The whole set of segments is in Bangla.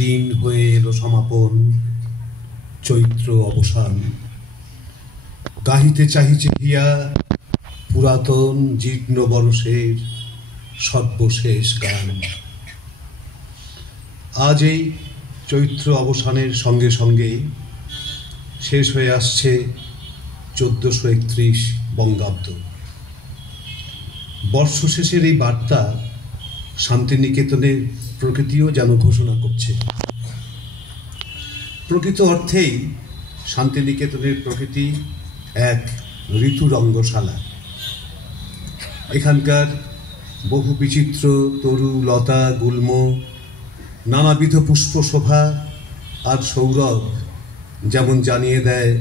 দিন হয়ে এলো সমাপন, চৈত্র অবসান। গাহিতে চাহিছে হিয়া পুরাতন জীর্ণ বরষের সর্বশেষ গান। আজ এই চৈত্র অবসানের সঙ্গে সঙ্গে শেষ হয়ে আসছে 1431 বঙ্গাব্দ। বর্ষ শেষের এই বার্তা শান্তিনিকেতনের প্রকৃতিও যেন ঘোষণা করছে। প্রকৃত অর্থেই শান্তিনিকেতনের প্রকৃতি এক ঋতু রঙ্গশালা। এখানকার বহু বিচিত্র তরু লতা গুল্ম, নানাবিধ পুষ্পশোভা আর সৌরভ যেমন জানিয়ে দেয়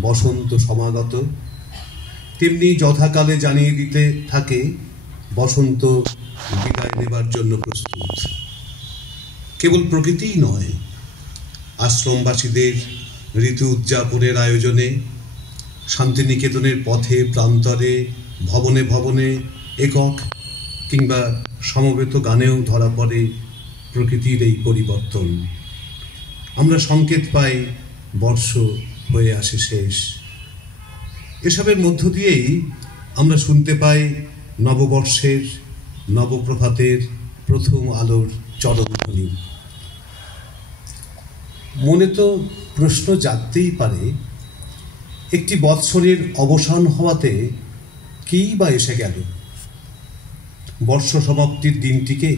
বসন্ত সমাগত, তেমনি যথাকালে জানিয়ে দিতে থাকে বসন্ত বিদায় নেবার জন্য প্রস্তুত। কেবল প্রকৃতিই নয়, আশ্রমবাসীদের ঋতু উদযাপনের আয়োজনে শান্তিনিকেতনের পথে প্রান্তরে ভবনে ভবনে একক কিংবা সমবেত গানেও ধরা পড়ে প্রকৃতির এই পরিবর্তন। আমরা সংকেত পাই বর্ষ হয়ে আসে শেষ। এসবের মধ্য দিয়েই আমরা শুনতে পাই নববর্ষের নবপ্রভাতের প্রথম আলোর চরণধ্বনি। মনে তো প্রশ্ন জাগতেই পারে, একটি বৎসরের অবসান হওয়াতে কী বা এসে গেল? বর্ষ সমাপ্তির দিনটিকে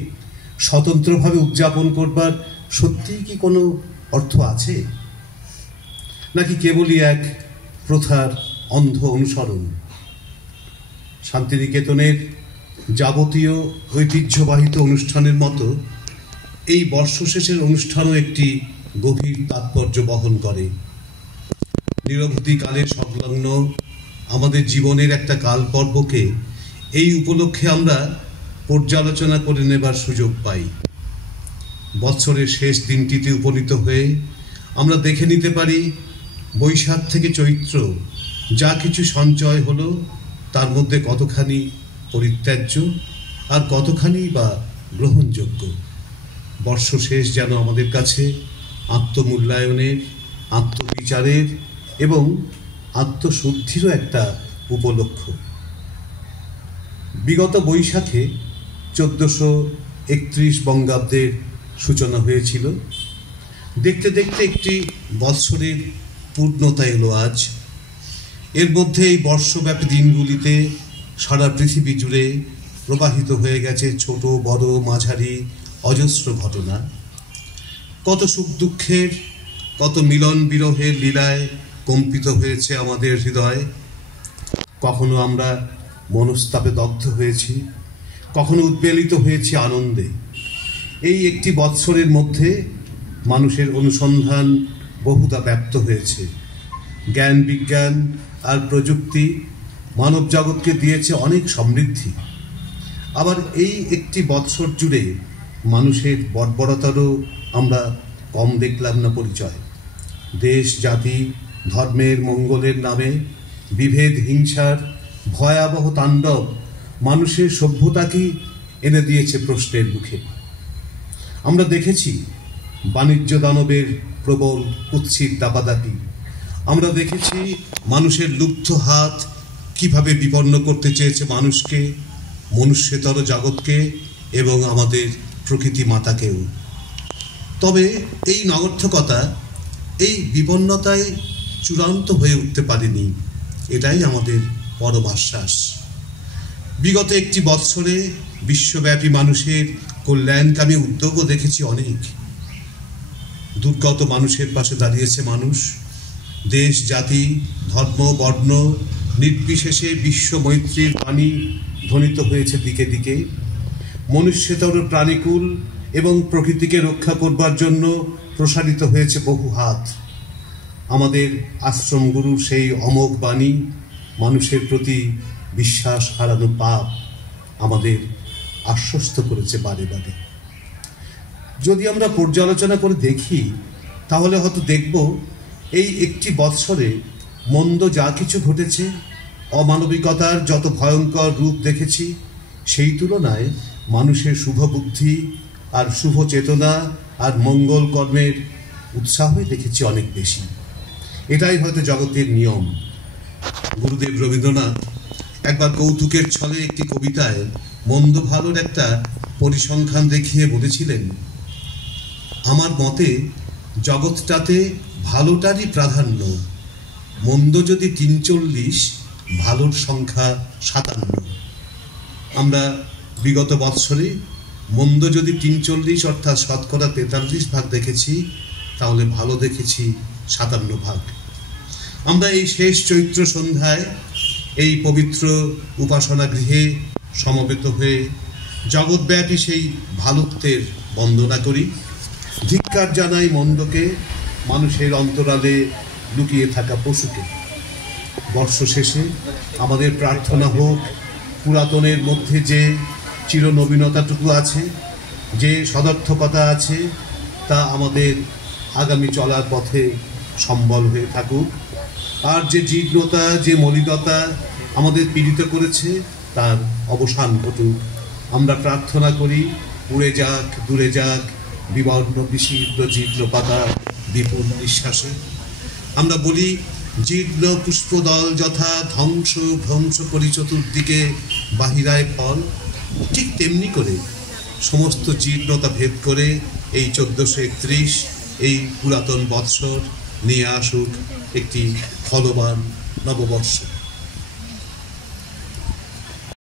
স্বতন্ত্রভাবে উদযাপন করবার সত্যিই কি কোনো অর্থ আছে, নাকি কেবলই এক প্রথার অন্ধ অনুসরণ? শান্তিনিকেতনের যাবতীয় ঐতিহ্যবাহিত অনুষ্ঠানের মতো এই বর্ষ শেষের অনুষ্ঠানও একটি গভীর তাৎপর্য বহন করে। নিরবধি কালে সংলগ্ন আমাদের জীবনের একটা কালপর্বকে এই উপলক্ষে আমরা পর্যালোচনা করে নেবার সুযোগ পাই। বৎসরের শেষ দিনটিতে উপনীত হয়ে আমরা দেখে নিতে পারি বৈশাখ থেকে চৈত্র যা কিছু সঞ্চয় হলো তার মধ্যে কতখানি পরিত্যাজ্য আর কতখানি বা গ্রহণযোগ্য। বর্ষ শেষ যেন আমাদের কাছে আত্মমূল্যায়নের, আত্মবিচারের এবং আত্মশুদ্ধিরও একটা উপলক্ষ। বিগত বৈশাখে 1431 বঙ্গাব্দের সূচনা হয়েছিল। দেখতে দেখতে একটি বৎসরের পূর্ণতা এলো আজ। এর মধ্যে এই বর্ষব্যাপী দিনগুলিতে সারা পৃথিবী জুড়ে প্রবাহিত হয়ে গেছে ছোট বড় মাঝারি অজস্র ঘটনা। কত সুখ দুঃখের, কত মিলন বিরহের লীলায় কম্পিত হয়েছে আমাদের হৃদয়। কখনো আমরা মনস্তাপে দগ্ধ হয়েছি, কখনো উদ্বেলিত হয়েছি আনন্দে। এই একটি বৎসরের মধ্যে মানুষের অনুসন্ধান বহুদা ব্যপ্ত হয়েছে। জ্ঞান বিজ্ঞান আর প্রযুক্তি মানব জগৎকে দিয়েছে অনেক সমৃদ্ধি। আবার এই একটি বৎসর জুড়ে মানুষের বর্বরতারও আমরা কম দেখলাম না পরিচয়। দেশ জাতি ধর্মের মঙ্গলের নামে বিভেদ হিংসার ভয়াবহ তাণ্ডব মানুষের সভ্যতাকে এনে দিয়েছে প্রশ্নের মুখে। আমরা দেখেছি বাণিজ্য দানবের প্রবল কুৎসিত দাপাদাপি। আমরা দেখেছি মানুষের লুব্ধ হাত কিভাবে বিপন্ন করতে চেয়েছে মানুষকে, মনুষ্যতর জগৎকে এবং আমাদের প্রকৃতি মাতাকেও। তবে এই নগর্থকতা, এই বিপন্নতায় চূড়ান্ত হয়ে উঠতে পারেনি, এটাই আমাদের পরম আশ্বাস। বিগত একটি বৎসরে বিশ্বব্যাপী মানুষের কল্যাণকামী উদ্যোগও দেখেছি অনেক। দুর্গত মানুষের পাশে দাঁড়িয়েছে মানুষ। দেশ জাতি ধর্ম বর্ণ নির্বিশেষে বিশ্ব মৈত্রীর বাণী ধ্বনিত হয়েছে দিকে দিকে। মনুষ্যতর প্রাণীকুল এবং প্রকৃতিকে রক্ষা করবার জন্য প্রসারিত হয়েছে বহু হাত। আমাদের আশ্রমগুরুর সেই অমোঘ বাণী, মানুষের প্রতি বিশ্বাস হারানো পাপ, আমাদের আশ্বস্ত করেছে বারে বারে। যদি আমরা পর্যালোচনা করে দেখি তাহলে হয়তো দেখব এই একটি বৎসরে মন্দ যা কিছু ঘটেছে, অমানবিকতার যত ভয়ঙ্কর রূপ দেখেছি, সেই তুলনায় মানুষের শুভ বুদ্ধি আর শুভ চেতনা আর মঙ্গল কর্মের উৎসাহই দেখেছি অনেক বেশি। এটাই হয়তো জগতের নিয়ম। গুরুদেব রবীন্দ্রনাথ একবার কৌতুকের ছলে একটি কবিতায় মন্দ ভালোর একটা পরিসংখ্যান দেখিয়ে বলেছিলেন, আমার মতে জগৎটাতে ভালোটারই প্রাধান্য, মন্দ যদি 43, ভালোর সংখ্যা 57। আমরা বিগত বৎসরে মন্দ যদি 43 অর্থাৎ শতকরা 43 ভাগ দেখেছি, তাহলে ভালো দেখেছি 57 ভাগ। আমরা এই শেষ চৈত্র সন্ধ্যায় এই পবিত্র উপাসনা গৃহে সমবেত হয়ে জগৎব্যাপী সেই ভালোত্বের বন্দনা করি। ধিক্কার জানাই মন্দকে, মানুষের অন্তরালে লুকিয়ে থাকা পশুকে। বর্ষ শেষে আমাদের প্রার্থনা হোক, পুরাতনের মধ্যে যে চিরনবীনতাটুকু আছে, যে সদর্থকতা আছে, তা আমাদের আগামী চলার পথে সম্বল হয়ে থাকুক। আর যে জীর্ণতা, যে মলিনতা আমাদের পীড়িত করেছে, তার অবসান ঘটুক। আমরা প্রার্থনা করি, উড়ে যাক, দূরে যাক বিবর্ণ বিশীর্ণ জীর্ণ পাতা বিপুল নিঃশ্বাসে। আমরা বলি, জীর্ণ পুষ্পদল যথা ধ্বংস ভ্রংশ করি চতুর্দিকে বাহিরায় ফল, ঠিক তেমনি করে সমস্ত জীর্ণতা ভেদ করে এই 1431 এই পুরাতন বৎসর নিয়ে আসুক একটি ফলবান নববর্ষ।